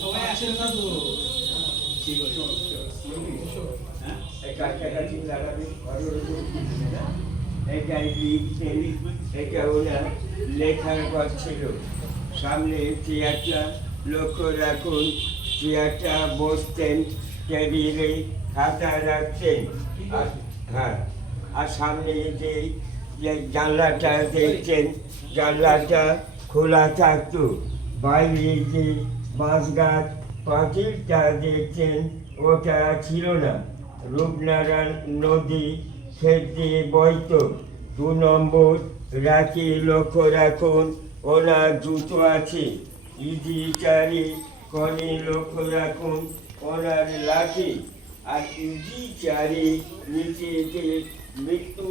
সবাই আসেন না তো লেখার পর ছিল সামনে চেয়ারটা লক্ষ্য রাখুন, চেয়ারটা বসতেন, টেবিলে খাতা রাখতেন। হ্যাঁ, আর সামনে যে জানলাটা দেখছেন, জানলাটা খোলা থাকতো। বাইরে যে বাঁশ গাছ পাঁচিলটা দেখছেন, ওটা ছিল না। রূপনারায়ণ নদী ক্ষেত দিয়ে বইত। 2 নম্বর রাখি লক্ষ্য রাখুন, ওনার জুতো আছে। ইজি চারি কনে লক্ষ্য রাখুন, ওনার লাঠি। আর ইজি চারি নিচে যে মৃত্যু